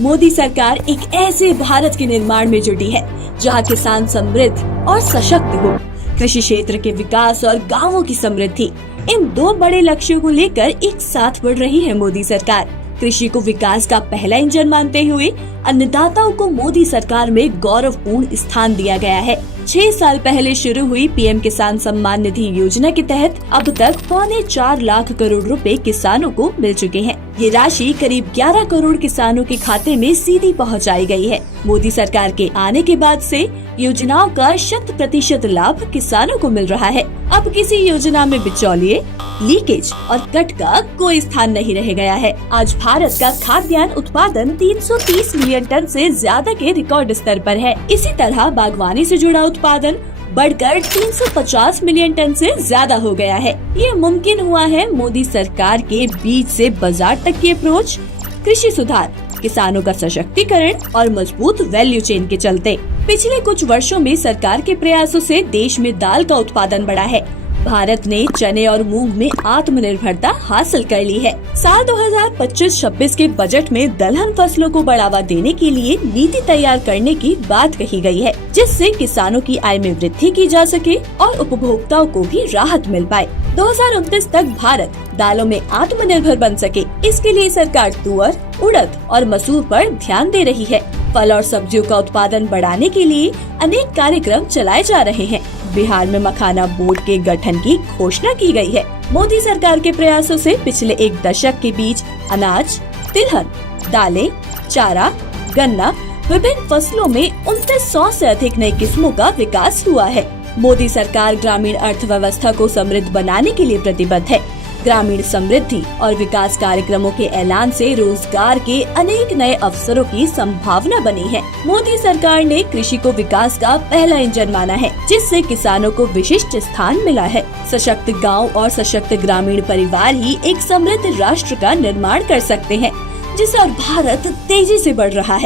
मोदी सरकार एक ऐसे भारत के निर्माण में जुटी है जहां किसान समृद्ध और सशक्त हो, कृषि क्षेत्र के विकास और गांवों की समृद्धि, इन दो बड़े लक्ष्यों को लेकर एक साथ बढ़ रही है मोदी सरकार। कृषि को विकास का पहला इंजन मानते हुए अन्नदाताओं को मोदी सरकार में गौरवपूर्ण स्थान दिया गया है। 6 साल पहले शुरू हुई पीएम किसान सम्मान निधि योजना के तहत अब तक 4.25 लाख करोड़ रुपए किसानों को मिल चुके हैं। ये राशि करीब 11 करोड़ किसानों के खाते में सीधी पहुंचाई गई है। मोदी सरकार के आने के बाद से योजनाओं का 100% लाभ किसानों को मिल रहा है। अब किसी योजना में बिचौलिए, लीकेज और कट का कोई स्थान नहीं रह गया है। आज भारत का खाद्यान्न उत्पादन 330 मिलियन टन से ज्यादा के रिकॉर्ड स्तर पर है। इसी तरह बागवानी से जुड़ा उत्पादन बढ़कर 350 मिलियन टन से ज्यादा हो गया है। ये मुमकिन हुआ है मोदी सरकार के बीज से बाजार तक की अप्रोच, कृषि सुधार, किसानों का सशक्तिकरण और मजबूत वैल्यू चेन के चलते। पिछले कुछ वर्षों में सरकार के प्रयासों से देश में दाल का उत्पादन बढ़ा है। भारत ने चने और मूंग में आत्मनिर्भरता हासिल कर ली है। साल 2025-26 के बजट में दलहन फसलों को बढ़ावा देने के लिए नीति तैयार करने की बात कही गई है, जिससे किसानों की आय में वृद्धि की जा सके और उपभोक्ताओं को भी राहत मिल पाए। 2029 तक भारत दालों में आत्मनिर्भर बन सके, इसके लिए सरकार तुअर, उड़द और मसूर पर ध्यान दे रही है। फल और सब्जियों का उत्पादन बढ़ाने के लिए अनेक कार्यक्रम चलाए जा रहे हैं। बिहार में मखाना बोर्ड के गठन की घोषणा की गई है। मोदी सरकार के प्रयासों से पिछले एक दशक के बीच अनाज, तिलहन, दालें, चारा, गन्ना, विभिन्न फसलों में 2900 से अधिक नई किस्मों का विकास हुआ है। मोदी सरकार ग्रामीण अर्थव्यवस्था को समृद्ध बनाने के लिए प्रतिबद्ध है। ग्रामीण समृद्धि और विकास कार्यक्रमों के ऐलान से रोजगार के अनेक नए अवसरों की संभावना बनी है। मोदी सरकार ने कृषि को विकास का पहला इंजन माना है, जिससे किसानों को विशिष्ट स्थान मिला है। सशक्त गांव और सशक्त ग्रामीण परिवार ही एक समृद्ध राष्ट्र का निर्माण कर सकते हैं, जिस ओर भारत तेजी से बढ़ रहा है।